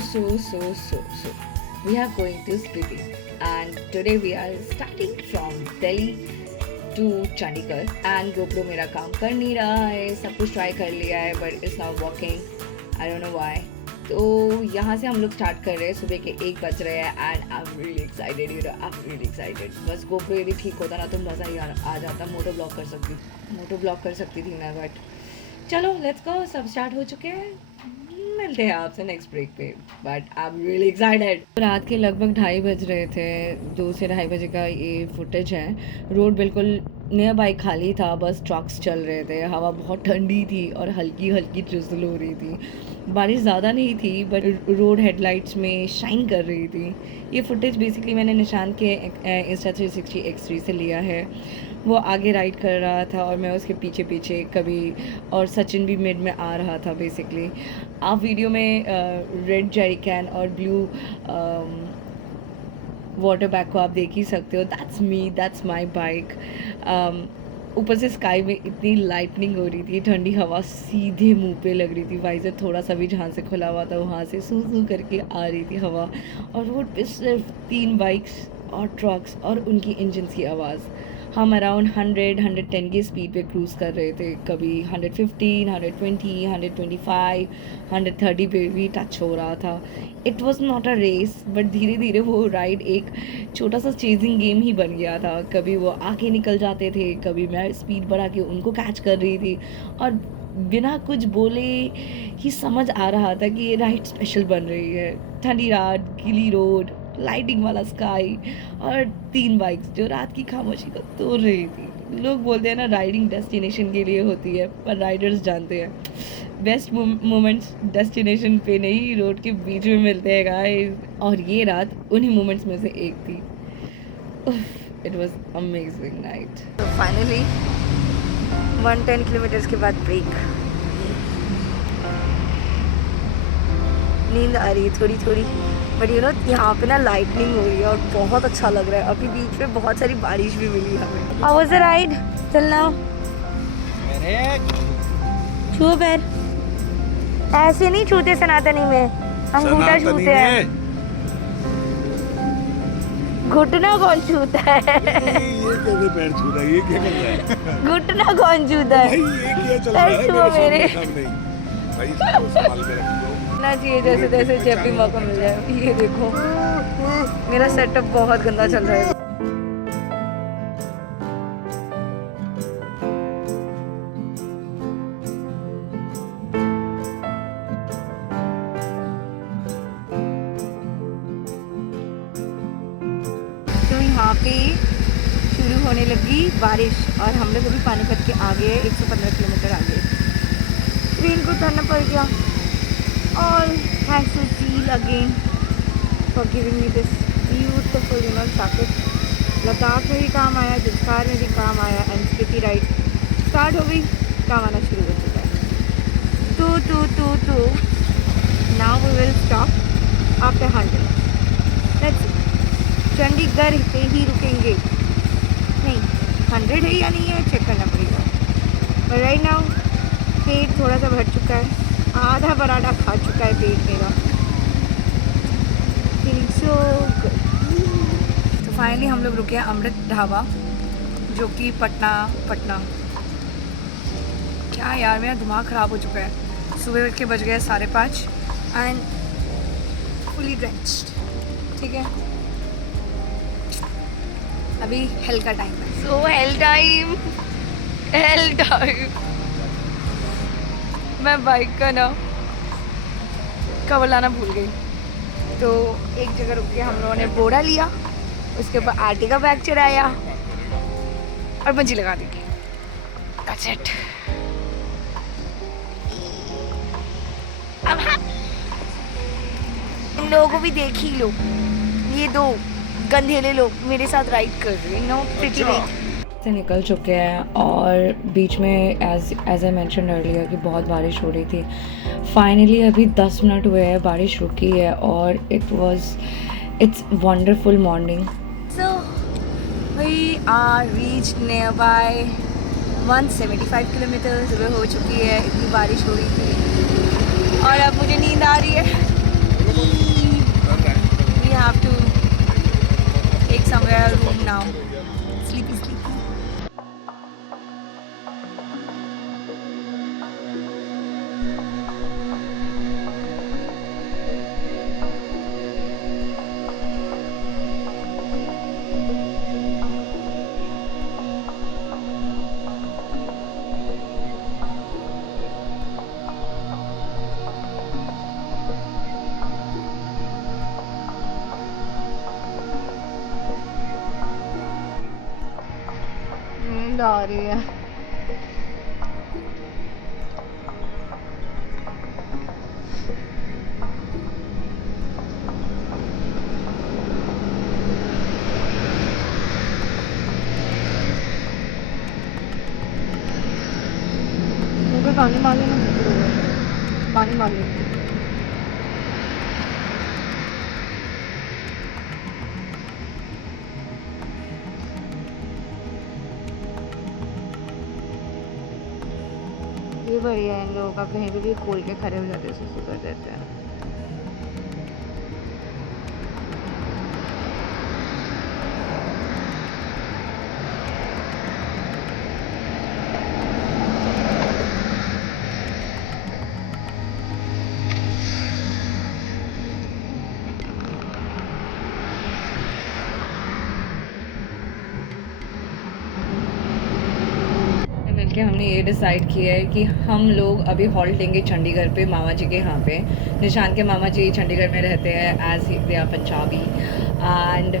We are going to Spiti, and today we are starting from Delhi to Chandigarh. And GoPro मेरा काम कर नहीं रहा है, सब कुछ ट्राई कर लिया है, but it's not working. I don't know why. तो यहाँ से हम लोग स्टार्ट कर रहे हैं, सुबह के 1 बज रहे हैं and I'm really excited, you know, I'm really excited. बस GoPro यदि ठीक होता ना तो मज़ा ही आ जाता, मोटो ब्लॉग कर सकती थी मैं, बट चलो लेट्स गो, सब स्टार्ट हो चुके हैं, मिलते हैं आपसे नेक्स्ट ब्रेक पे, but I am really excited. रात के लगभग 2:30 बज रहे थे, 2 से 2:30 बजे का ये फुटेज है। रोड बिल्कुल नियर बाई खाली था, बस ट्रक्स चल रहे थे, हवा बहुत ठंडी थी और हल्की हल्की ट्रिजल हो रही थी। बारिश ज़्यादा नहीं थी बट रोड हेडलाइट्स में शाइन कर रही थी। ये फुटेज बेसिकली मैंने निशान के Insta360 X3 से लिया है। वो आगे राइड कर रहा था और मैं उसके पीछे पीछे कभी, और सचिन भी मिड में आ रहा था बेसिकली। आप वीडियो में रेड जेरी कैन और ब्लू वाटर बैग को आप देख ही सकते हो। That's me, that's my bike. ऊपर से स्काई में इतनी लाइटनिंग हो रही थी, ठंडी हवा सीधे मुंह पे लग रही थी। वाइजर थोड़ा सा भी जहाँ से खुला हुआ था वहाँ से सू सू करके आ रही थी हवा, और रोड पे सिर्फ 3 बाइक्स और ट्रक्स और उनकी इंजन्स की आवाज़। हम अराउंड 100-110 की स्पीड पे क्रूज़ कर रहे थे, कभी 115, 120, 125, 130 पे भी टच हो रहा था। It was not a race, but धीरे धीरे वो राइड एक छोटा सा चेजिंग गेम ही बन गया था। कभी वो आगे निकल जाते थे, कभी मैं स्पीड बढ़ा के उनको कैच कर रही थी, और बिना कुछ बोले ही समझ आ रहा था कि ये राइड स्पेशल बन रही है। ठंडी रात, गीली रोड, लाइटिंग वाला स्काई और 3 बाइक्स जो रात की खामोशी को तोड़ रही थी। लोग बोलते हैं ना, राइडिंग डेस्टिनेशन के लिए होती है, पर राइडर्स जानते हैं बेस्ट मोमेंट्स डेस्टिनेशन पे नहीं, रोड के बीच में मिलते हैं गाइस। और ये रात उन्हीं मोमेंट्स में से एक थी। It was amazing night. तो फाइनली 110 किलोमीटर्स के बाद ब्रेक। नींद आ रही है थोड़ी थोड़ी, बट यू नो यहाँ पे ना लाइटनिंग हो रही है और बहुत अच्छा लग रहा है। अभी बीच में बहुत सारी बारिश भी मिली हमें। How was the ride? चलना छू पैर, ऐसे नहीं छूते सनातनी में, हम घुटना छूते हैं। घुटना कौन छूता है? ये कैसे पैर छू रहा है? ये क्या कर रहा है? घुटना कौन छूता है? ये क्या चल रहा है मेरे सामने? भाई इसको संभाल के रखो ना चाहिए, जैसे तैसे जब भी मौका मिल जाए। ये देखो मेरा सेटअप बहुत गंदा चल रहा है। तो यहाँ पे शुरू होने लगी बारिश और हम लोग अभी पानीपत के आगे 115 किलोमीटर आगे। ट्रेन को उतरना पड़ गया। All thanks to Seal again for giving me this beautiful, you know, jacket. Ladakh में भी काम आया, जुस्कार में भी काम आया, एंड स्पीति राइड स्टार्ट हो गई, काम आना शुरू हो चुका है। तो now we will stop after 100. Let's see. Chandigarh पे ही रुकेंगे, नहीं 100 है या नहीं है चेक करना पड़ेगा। पर राइट नाउ पेट थोड़ा सा भर चुका है, आधा पराठा खा चुका है पेट मेरा। सो तो फाइनली हम लोग रुके हैं अमृत ढाबा, जो कि पटना। क्या यार, मेरा दिमाग ख़राब हो चुका है। सुबह के बज गए 5:30 एंड फुली ड्रेंच्ड। ठीक है, अभी हेल का टाइम है। सो हेल टाइम। मैं बाइक का ना कवर लाना भूल गई, तो एक जगह रुक के हम लोगों ने बोरा लिया, उसके ऊपर आटे का बैग चढ़ाया और बंजी लगा दी। That's it. अब इन लोगों को भी देख ही लो, ये 2 गंधेले लोग मेरे साथ राइड कर रहे हैं। नो प्रिटी वेट से निकल चुके हैं, और बीच में एज आई मेंशन अर्लियर कि बहुत बारिश हो रही थी। फाइनली अभी 10 मिनट हुए हैं, बारिश रुकी है और it's wonderful morning. So we are reach near by 175 kilometre. सुबह हो चुकी है, इतनी बारिश हो रही थी और अब मुझे नींद आ रही है। have to take somewhere a room now. Sleepy, sleepy. नींद आ रही है। मुँह पे पानी मार लेना, पानी मार लेना। ये बढ़िया है इन लोगों का, कहीं पे भी खोल के खड़े हो जाते हैं, सुसु कर देते हैं। मिलके हमने ये डिसाइड किया है कि हम लोग अभी हॉल्ट लेंगे चंडीगढ़ पे, मामा जी के यहाँ पे। निशान के मामा जी चंडीगढ़ में रहते हैं, as they are Punjabi, and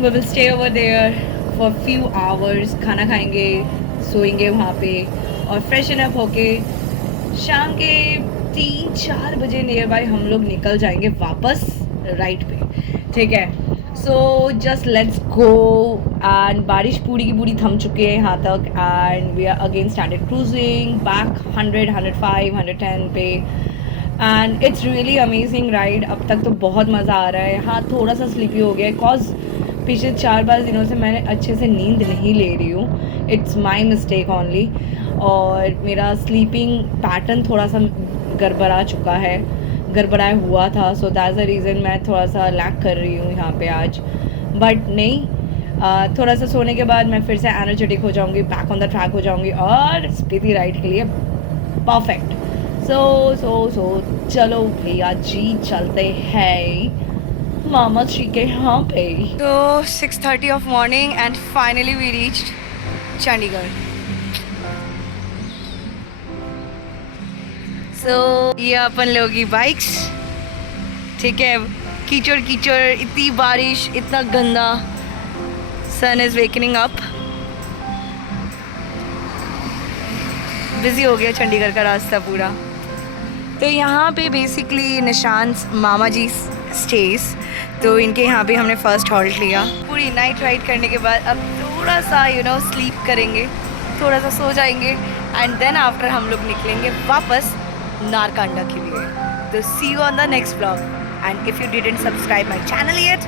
we will stay over there for few hours. खाना खाएंगे, सोएंगे वहाँ पे, और फ्रेशन अप होके शाम के 3-4 बजे नियर बाय हम लोग निकल जाएंगे वापस राइड पे, ठीक है। So just let's go. And बारिश पूरी की पूरी थम चुकी है यहाँ तक, and we are again started cruising back 100, 105, 110 पे, and it's really amazing ride. अब तक तो बहुत मज़ा आ रहा है। हाँ, थोड़ा सा स्लीपी हो गया है, कॉज पिछले 4-5 दिनों से मैंने अच्छे से नींद नहीं ले रही हूँ। इट्स माई मिस्टेक ओनली, और मेरा स्लीपिंग पैटर्न थोड़ा सा गड़बड़ा चुका है, गड़बड़ाया हुआ था। सो दैट्स द रीज़न मैं थोड़ा सा लैक कर रही हूँ यहाँ पे आज। बट नहीं, थोड़ा सा सोने के बाद मैं फिर से एनर्जेटिक हो जाऊँगी, बैक ऑन द ट्रैक हो जाऊँगी, और स्पीति राइड के लिए परफेक्ट। सो चलो भैया जी, चलते हैं मामा जी के यहाँ पे। तो 6:30 of morning and finally we reached Chandigarh. So ये अपन लोगों की बाइक्स, ठीक है। कीचड़ कीचड़, इतनी बारिश, इतना गंदा। सन इज वेकनिंग अप। बिजी हो गया चंडीगढ़ का रास्ता पूरा। तो यहाँ पे बेसिकली निशांत मामा जी स्टेज, तो इनके यहाँ पे हमने फर्स्ट हॉल्ट लिया। पूरी नाइट राइड करने के बाद अब थोड़ा सा स्लीप करेंगे, थोड़ा सा सो जाएंगे, एंड देन आफ्टर हम लोग निकलेंगे वापस नारकंडा के लिए। तो see you on the next vlog, and if you didn't subscribe my channel yet,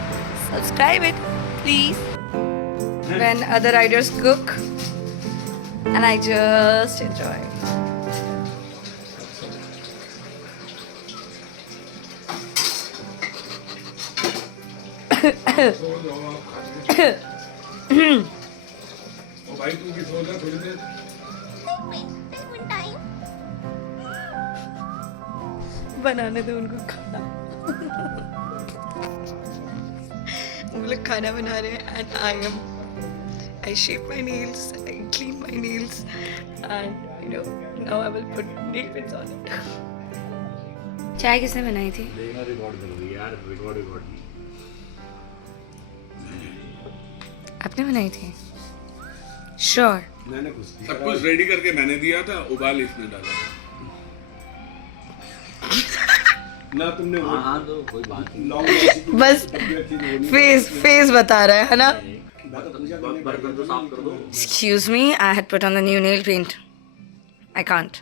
subscribe it please. When other riders cook and I just enjoy. भाई तू भी सो जा थोड़ी देर। बनाने दो उनको खाना। वो लोग खाना बना रहे हैं, and I shape my nails, I clean my nails, and now I will put nail pins on it. चाय किसने बनाई थी? रिकॉर्ड करोगी यार, रिकॉर्ड। आपने बनाई थी? श्योर? मैंने सब कुछ रेडी करके मैंने दिया था, उबाल इसने डाला ना तुमने। हाँ तो कोई बात नहीं, बस फेस बता रहा है ना। बर्तन तो साफ कर दो। Excuse me, I had put on the new nail paint. I can't.